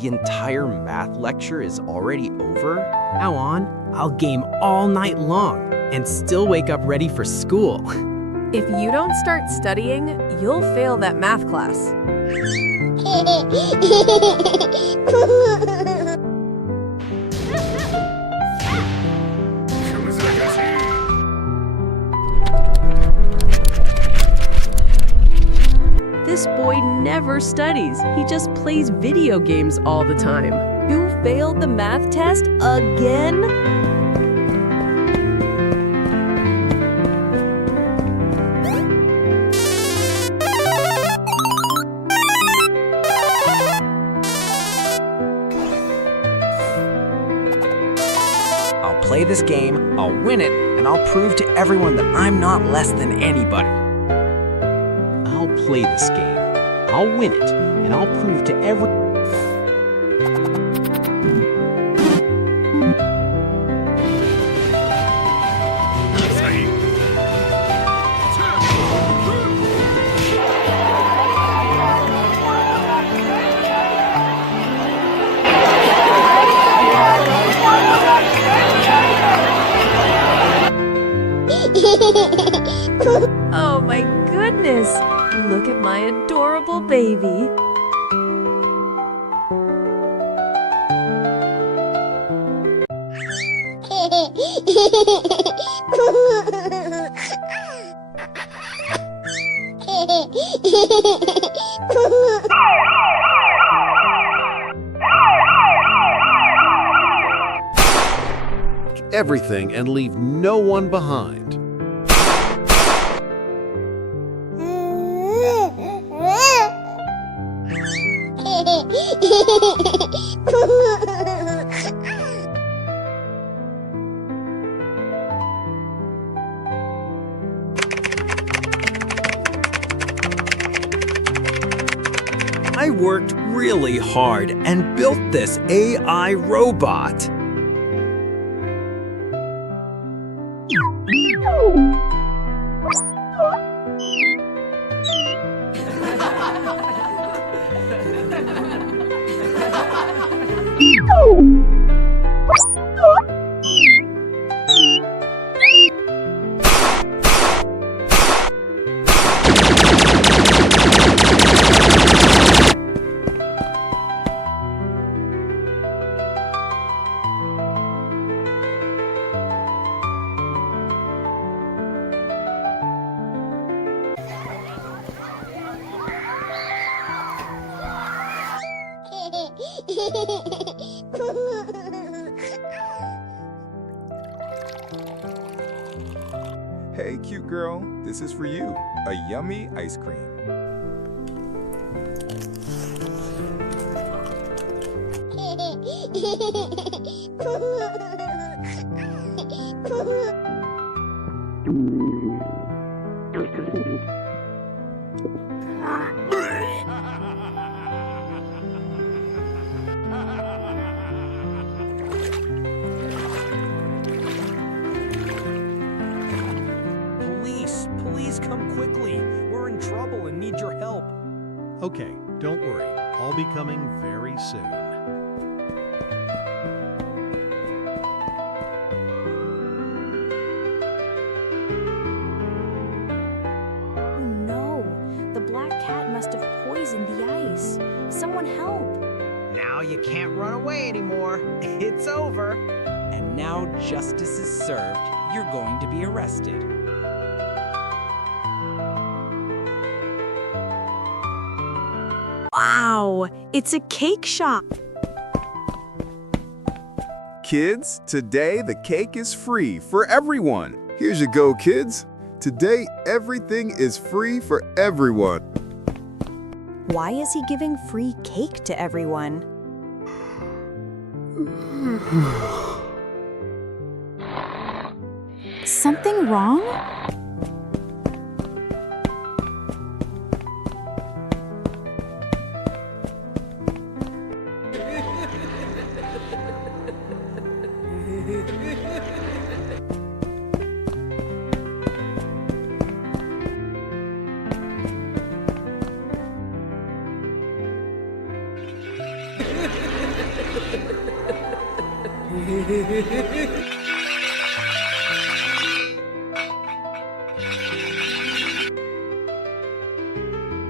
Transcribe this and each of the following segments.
The entire math lecture is already over? Now on, I'll game all night long and still wake up ready for school. If you don't start studying, you'll fail that math class. This boy never studies. He just plays video games all the time. You failed the math test again? I'll play this game, I'll win it, and I'll prove to everyone that I'm not less than anybody. I'll play this game, I'll win it, and I'll prove to everyone. Oh my goodness! Look at my adorable baby. Everything and leave no one behind. I worked really hard and built this AI robot. Hey, cute girl, this is for you, a yummy ice cream. Please come quickly. We're in trouble and need your help. Okay, don't worry. I'll be coming very soon. Oh no, the black cat must have poisoned the ice. Someone help. Now you can't run away anymore. It's over. And now justice is served. You're going to be arrested. Wow, it's a cake shop. Kids, today the cake is free for everyone. Here you go, kids. Today, everything is free for everyone. Why is he giving free cake to everyone? Something wrong?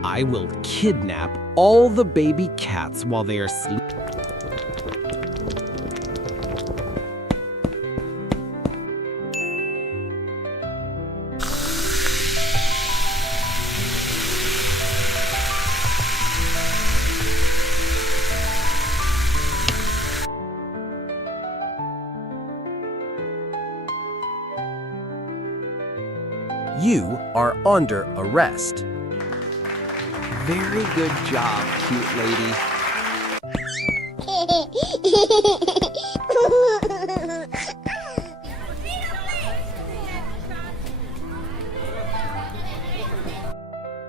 I will kidnap all the baby cats while they are sleeping. You are under arrest. Very good job, cute lady.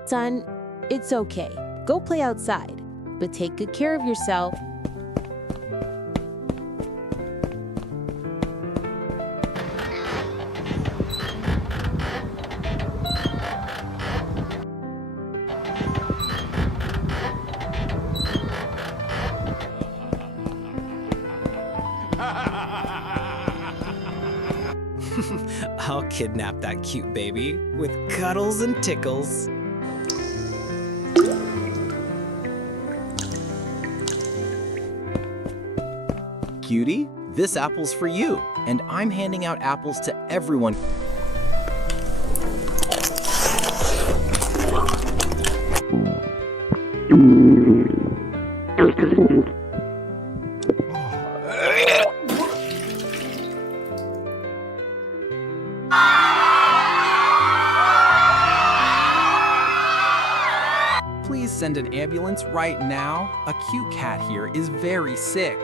Son, it's okay. Go play outside, but take good care of yourself. I'll kidnap that cute baby with cuddles and tickles. Cutie, this apple's for you, and I'm handing out apples to everyone. Please send an ambulance right now. A cute cat here is very sick.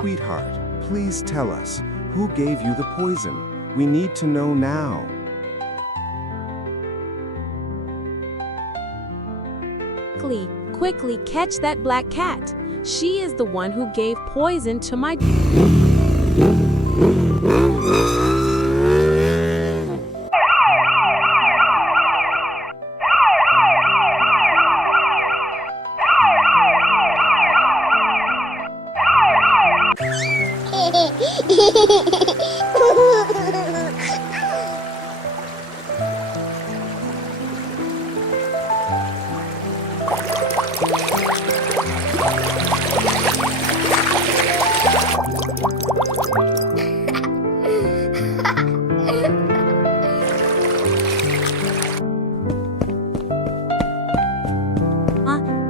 Sweetheart, please tell us, who gave you the poison? We need to know now. Quickly catch that black cat. She is the one who gave poison to my...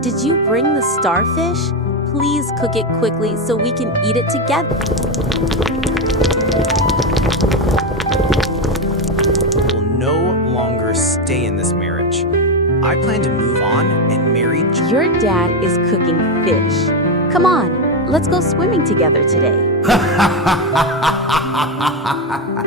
Did you bring the starfish? Please cook it quickly so we can eat it together. I will no longer stay in this marriage. I plan to move on and marry. Your dad is cooking fish. Come on, let's go swimming together today. Ha ha ha ha.